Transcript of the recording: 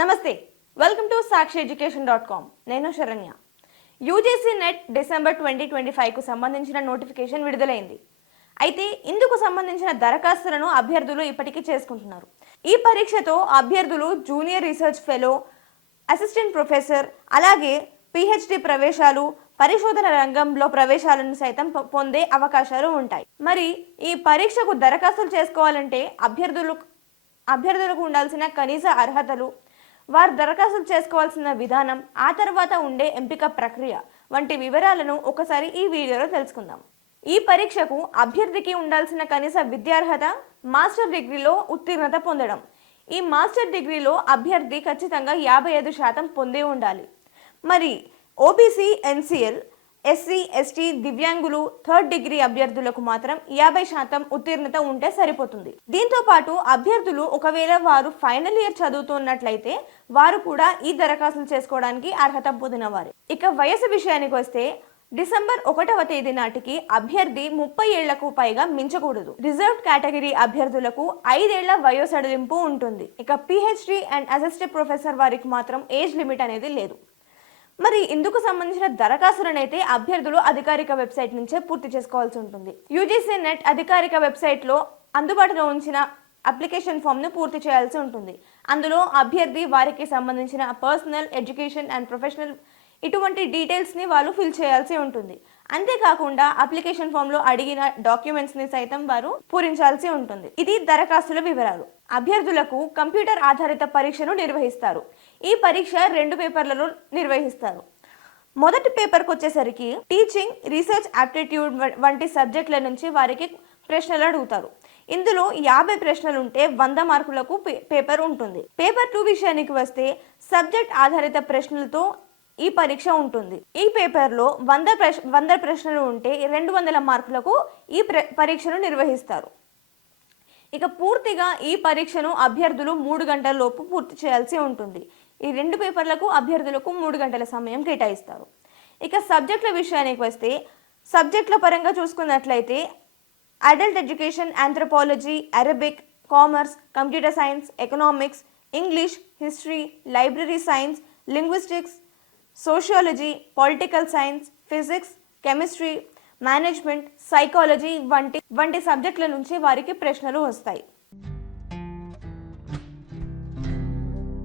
నమస్తే, welcome to sakshiyeducation.com. నేను Saranya. UGC net December 2025కు సంబంధించిన నోటిఫికేషన్ విడుదలైంది. అయితే ఇందుకు సంబంధించిన దరఖాస్తులను అభ్యర్థులు ఇప్పటికీ చేసుకుంటున్నారు. ఈ పరీక్షతో అభ్యర్థులు junior research fellow, assistant professor, అలాగే పిహెచ్డి ప్రవేశాలు, పరిశోధన రంగంలో ప్రవేశాలను సైతం పొందే అవకాశాలు ఉంటాయి. మరి ఈ పరీక్షకు దరఖాస్తులు చేసుకోవాలంటే అభ్యర్థులకు ఉండాల్సిన కనీస అర్హతలు, వారు దరఖాస్తులు చేసుకోవాల్సిన విధానం, ఆ తర్వాత ఉండే ఎంపిక ప్రక్రియ వంటి వివరాలను ఒకసారి ఈ వీడియోలో తెలుసుకుందాం. ఈ పరీక్షకు అభ్యర్థికి ఉండాల్సిన కనీస విద్యార్హత మాస్టర్ డిగ్రీలో ఉత్తీర్ణత పొందడం. ఈ మాస్టర్ డిగ్రీలో అభ్యర్థి ఖచ్చితంగా 55% పొందే ఉండాలి. మరి ఓబీసీ, ఎన్సీఎల్, ఎస్సీ, ఎస్టీ, దివ్యాంగులు, థర్డ్ డిగ్రీ అభ్యర్థులకు మాత్రం 50% ఉత్తీర్ణత ఉంటే సరిపోతుంది. దీంతో పాటు అభ్యర్థులు ఒకవేళ వారు ఫైనల్ ఇయర్ చదువుతున్నట్లయితే వారు కూడా ఈ దరఖాస్తులు చేసుకోవడానికి అర్హత పొందినవారు. ఇక వయసు విషయానికి వస్తే డిసెంబర్ 1వ తేదీ నాటికి అభ్యర్థి 30 ఏళ్లకు పైగా మించకూడదు. రిజర్వ్డ్ కేటగిరీ అభ్యర్థులకు 5 ఏళ్ల వయోసడలింపు ఉంటుంది. ఇక పిహెచ్డి అండ్ అసిస్టెంట్ ప్రొఫెసర్ వారికి మాత్రం ఏజ్ లిమిట్ అనేది లేదు. మరి ఇందుకు సంబంధించిన దరఖాస్తులనైతే అభ్యర్థులు అధికారిక వెబ్సైట్ నుంచే పూర్తి చేసుకోవాల్సి ఉంటుంది. యూజీసీ నెట్ అధికారిక వెబ్సైట్లో అందుబాటులో ఉంచిన అప్లికేషన్ ఫామ్ను పూర్తి చేయాల్సి ఉంటుంది. అందులో అభ్యర్థి, వారికి సంబంధించిన పర్సనల్, ఎడ్యుకేషన్ అండ్ ప్రొఫెషనల్ ఇటువంటి డీటెయిల్స్ని వాళ్ళు ఫిల్ చేయాల్సి ఉంటుంది. అంతేకాకుండా అప్లికేషన్ ఫామ్లో అడిగిన డాక్యుమెంట్స్ని సైతం వారు పూరించాల్సి ఉంటుంది. ఇది దరఖాస్తుల వివరాలు. అభ్యర్థులకు కంప్యూటర్ ఆధారిత పరీక్షను నిర్వహిస్తారు. ఈ పరీక్ష 2 పేపర్లలో నిర్వహిస్తారు. మొదటి పేపర్కి వచ్చేసరికి టీచింగ్, రీసెర్చ్ యాప్టిట్యూడ్ వంటి సబ్జెక్టుల నుంచి వారికి ప్రశ్నలు అడుగుతారు. ఇందులో 50 ప్రశ్నలు ఉంటే 100 మార్కులకు పేపర్ ఉంటుంది. పేపర్ 2 విషయానికి వస్తే సబ్జెక్ట్ ఆధారిత ప్రశ్నలతో ఈ పరీక్ష ఉంటుంది. ఈ పేపర్లో 100 ప్రశ్నలు ఉంటే 200 మార్కులకు ఈ పరీక్షను నిర్వహిస్తారు. ఇక పూర్తిగా ఈ పరీక్షను అభ్యర్థులు 3 గంటల లోపు పూర్తి చేయాల్సి ఉంటుంది. ఈ 2 పేపర్లకు అభ్యర్థులకు 3 గంటల సమయం కేటాయిస్తారు. ఇక సబ్జెక్టుల విషయానికి వస్తే సబ్జెక్టుల పరంగా చూసుకున్నట్లయితే adult education, anthropology, Arabic, commerce, computer science, economics, English, history, library science, linguistics, sociology, political science, physics, chemistry, management, psychology వంటి సబ్జెక్టుల నుంచి వారికి ప్రశ్నలు వస్తాయి.